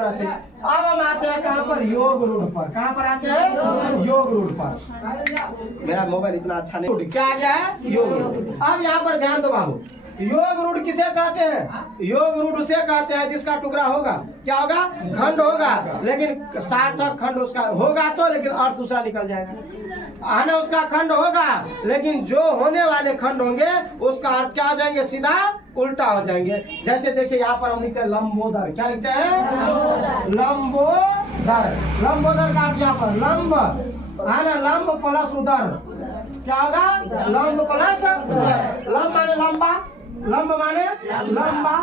होना चाहिए। अब हम आते हैं कहाँ पर, योग रूढ़ पर। कहाँ पर आते हैं, योग रूढ़ पर। मेरा मोबाइल इतना अच्छा नहीं, क्या आ गया है, योग रूढ़। अब यहाँ पर ध्यान दो बाबू, योग रूढ़ किसे कहते हैं, योग रूढ़ उसे कहते हैं जिसका टुकड़ा होगा, क्या होगा, खंड होगा, लेकिन सार्थक खंड उसका होगा तो, लेकिन अर्थ दूसरा निकल जाएगा, है ना। उसका खंड होगा, लेकिन जो होने वाले खंड होंगे उसका अर्थ क्या हो जाएंगे, सीधा उल्टा हो जाएंगे। जैसे देखिए यहाँ पर हम लिखते हैं लंबोदर, क्या लिखते हैं, लंबोदर। लंबोदर का अर्थ यहाँ पर लंब, है ना, लंब प्लस उदर, क्या होगा, लंब प्लस उदर। लंब माने लंबा, लंब माने लंबा,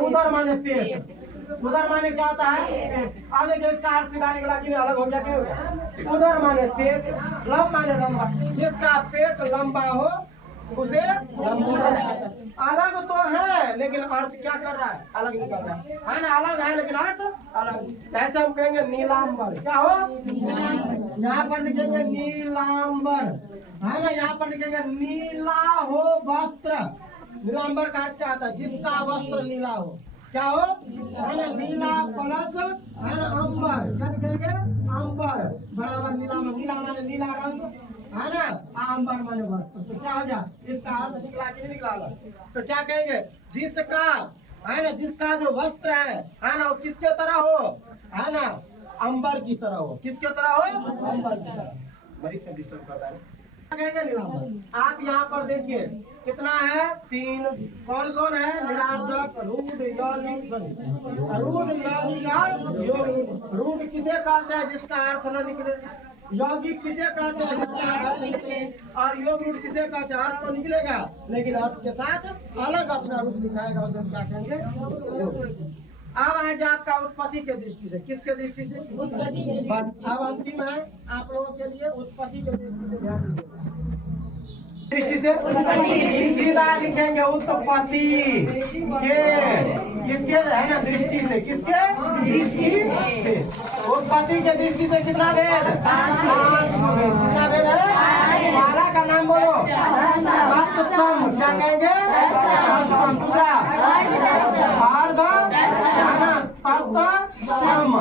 उदर माने पेट। उदर माने क्या होता है, पेट। अब देखिए इसका अर्थ सीधा निकला कि अलग हो गया, क्यों हो गया, उदर माने पेट, लंब माने लंबा। जिसका पेट लंबा हो उसे लंबोदर। अलग तो है लेकिन अर्थ क्या कर रहा है, अलग निकल रहा है ना, अलग है लेकिन अर्थ अलग। ऐसे हम कहेंगे नीलांबर, क्या हो, यहाँ पर लिखेंगे नीलांबर, है ना। यहाँ पर लिखेंगे नीला हो वस्त्र। नीलांबर का अर्थ क्या आता है, जिसका वस्त्र नीला हो, क्या हो, है ना, नीला प्लस, है ना, अंबर, क्या लिखेंगे, अंबर बराबर नीला। नीला माने नीला रंग, है ना, अंबर माने वस्त्र। तो क्या हो गया, इसका अर्थ निकला कि नहीं निकला। तो क्या कहेंगे, जिसका, है ना, जिसका जो वस्त्र है ना, वो किसके तरह हो, है ना, अंबर की तरह हो। किसके तरह हो, अंबर की तरह। बड़ी से डिस्टर्ब करता है। आप यहाँ पर देखिए कितना है, 3। कौन कौन है, निरार्धक, रूढ़, यौगिक, रूढ़, यौगिक और योग। रूढ़ किसे कहते हैं, जिसका अर्थ न निकले। यौगिक किसे कहते हैं, जिसका अर्थ निकले। और योग रूढ़ किसे कहते हैं, अर्थ तो निकलेगा लेकिन अर्थ के साथ अलग अपना रूप दिखाएगा, उसे क्या कहेंगे। अब आएगा आपका उत्पत्ति के दृष्टि से, किसके दृष्टि से, उत्पत्ति। बस अब अंतिम है आप लोगों के लिए, उत्पत्ति के दृष्टि से ध्यान दीजिए। दृष्टि से सीधा लिखेंगे उत्पत्ति के, किसके, है ना, दृष्टि से, किसके दृष्टि से। उत्पत्ति के दृष्टि से कितना भेद, 5 भेद। कितना भेद है, माला का नाम बोलो, सप्तम, क्या कहेंगे, सप्तम। दूसरा अर्ध, है ना, सप्तम।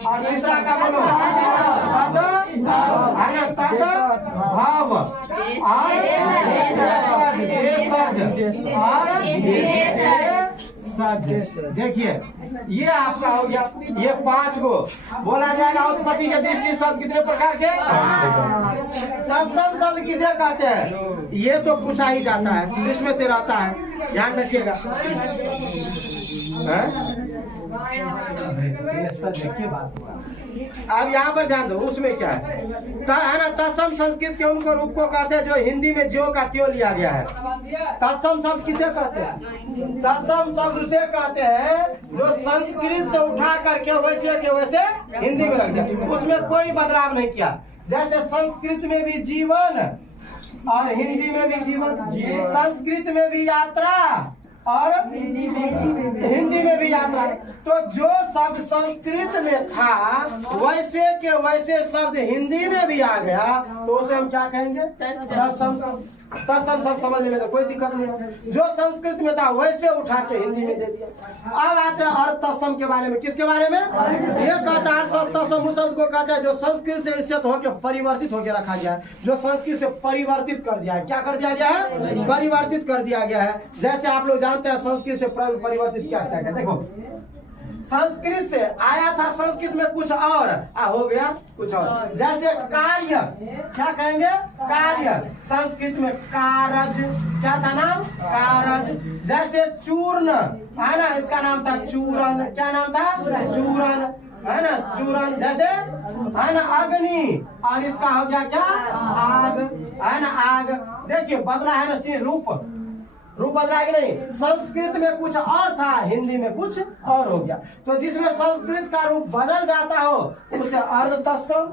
और तीसरा का बोलो, पद, है ना, तद भाव और सज। देखिए ये आपका हो गया, ये 5 को बोला जाएगा उत्पत्ति के दृष्टि। शब्द कितने प्रकार के, तत्सम शब्द किसे कहते हैं, ये तो पूछा ही जाता है, इसमें से रहता है, ध्यान रखिएगा। अब यहाँ पर ध्यान दो, उसमें क्या है ना, तत्सम संस्कृत के उनको रूप को कहते हैं जो हिंदी में ज्यों का त्यों लिया गया है। तत्सम शब्द किसे कहते हैं, तत्सम शब्द उसे कहते हैं जो संस्कृत से उठा करके वैसे के वैसे हिंदी में रख दिया, उसमें कोई बदलाव नहीं किया। जैसे संस्कृत में भी जीवन और हिंदी में भी जीवन, संस्कृत में भी यात्रा और हिंदी में भी यात्रा। तो जो शब्द संस्कृत में था वैसे के वैसे शब्द हिंदी में भी आ गया, तो उसे हम क्या कहेंगे, तत्सम शब्द। समझने में तो कोई दिक्कत नहीं, जो संस्कृत में था वैसे उठा के हिंदी में दे दिया। अब आते हैं अर्थ तत्सम के बारे में, किसके बारे में, ये कहता है अर्थ तत्सम उस शब्द को कहता है जो संस्कृत से निश्चित होकर परिवर्तित होकर रखा गया है, जो संस्कृत से परिवर्तित कर दिया है। क्या कर दिया गया है, परिवर्तित कर दिया गया है। जैसे आप लोग जानते हैं संस्कृत से परिवर्तित क्या है, देखो संस्कृत से आया था, संस्कृत में कुछ और हो गया कुछ और। जैसे कार्य, क्या कहेंगे, कार्य, संस्कृत में कारज, क्या था नाम, कारज। जैसे चूर्ण, है ना, इसका नाम था चूरन, क्या नाम था, चूरन, है ना, चूरन। जैसे, है ना, अग्नि, और इसका हो गया क्या, आग, है ना, आग। देखिए बदला है ना, रूप, रूप बदला कि नहीं। संस्कृत में कुछ और था, हिंदी में कुछ और हो गया। तो जिसमें संस्कृत का रूप बदल जाता हो उसे अर्ध तत्सम,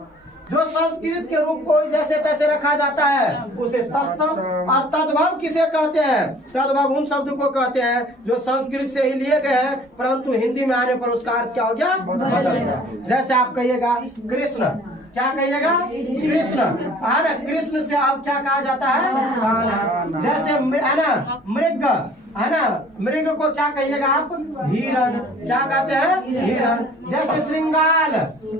जो संस्कृत के रूप को जैसे तैसे रखा जाता है उसे तत्सम। और तद्भव किसे कहते हैं, तद्भव उन शब्द को कहते हैं जो संस्कृत से ही लिए गए हैं परंतु हिंदी में आने पर उसका अर्थ क्या हो गया, बदल गया। जैसे आप कहिएगा कृष्ण, क्या कहिएगा, कृष्ण, है ना, कृष्ण से अब क्या कहा जाता है, कान्हा। जैसे है ना, मृग, है ना। मृग को क्या कहिएगा आप? हिरण। क्या कहते हैं? हिरण। जैसे श्रृंगाल,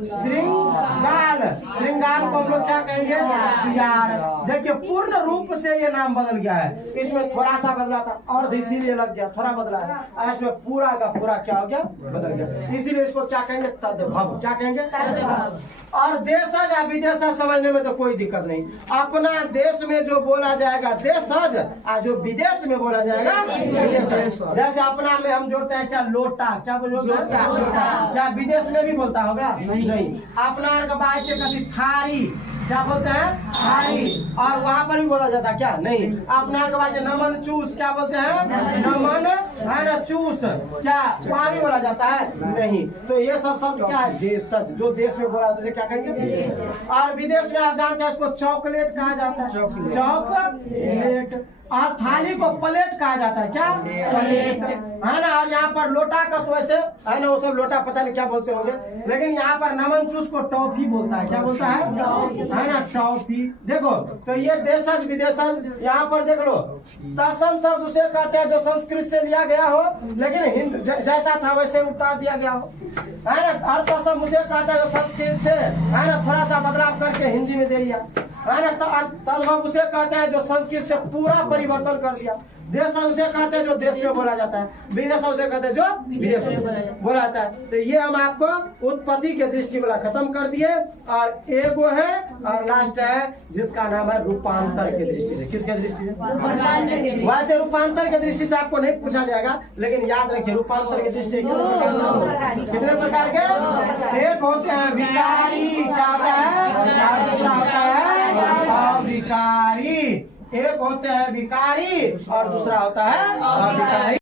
श्रृंगाल, श्रृंगाल को हम लोग क्या कहेंगे? सियार। देखिए पूर्ण रूप से ये नाम बदल गया है, इसमें थोड़ा सा बदला था और इसीलिए लग गया, थोड़ा बदला है, इसमें पूरा का पूरा क्या हो गया? बदल गया। इसीलिए इसको क्या कहेंगे? तद्भव। क्या कहेंगे? तद्भव। और देशज या विदेशज समझने में तो कोई दिक्कत नहीं। अपना देश में जो बोला जाएगा देशज, और जो विदेश में बोला जाएगा विदेशज। जैसे अपना में हम जोड़ते हैं क्या? लोटा। क्या बोलोगे? क्या विदेश में भी बोलता होगा? नहीं। अपना कभी थारी, क्या बोलते हैं? थारी। और वहाँ पर भी बोला जाता है क्या? नहीं। अपना के बाद नमन चूस, क्या बोलते हैं? नमन, है ना, चूस। क्या वहाँ भी बोला जाता है? नहीं। तो ये सब शब्द क्या है? देशज। जो देश में बोला उसे क्या कहेंगे? और विदेश में आप जानते हैं इसको चॉकलेट कहा जाता है। चॉकलेट। और थाली को प्लेट कहा जाता है। क्या? प्लेट, है ना। और यहाँ पर लोटा का तो वैसे है ना, वो सब लोटा पता नहीं क्या बोलते होंगे, लेकिन यहाँ पर नमन चूस को टॉफी बोलता है। क्या बोलता है? है ना, टॉफी। देखो तो ये देशज विदेशज, यहाँ पर देख लो तत्सम शब्द उसे कहते हैं जो संस्कृत से लिया गया हो, लेकिन जैसा था वैसे उतार दिया गया हो, है ना। और तत्सम उसे कहता है जो संस्कृत से, है ना, थोड़ा सा बदलाव करके हिंदी में दे दिया, है ना। तद्भव उसे कहते हैं जो संस्कृत से पूरा परिवर्तन कर दिया। देश उसे कहते हैं जो देश में बोला जाता है, विदेश उसे कहते हैं जो विदेश में बोला जाता है। तो ये हम आपको उत्पत्ति के दृष्टि वाला खत्म कर दिए, और एगो है और लास्ट है जिसका नाम है रूपांतर के दृष्टि से। किसके दृष्टि से? वैसे रूपांतर के दृष्टि से आपको नहीं पूछा जाएगा, लेकिन याद रखिए रूपांतर के दृष्टि कितने प्रकार के? एक होते हैं विकारी, क्या होता है? दूसरा होता है अविकारी। एक होते हैं विकारी और दूसरा होता है अविकारी।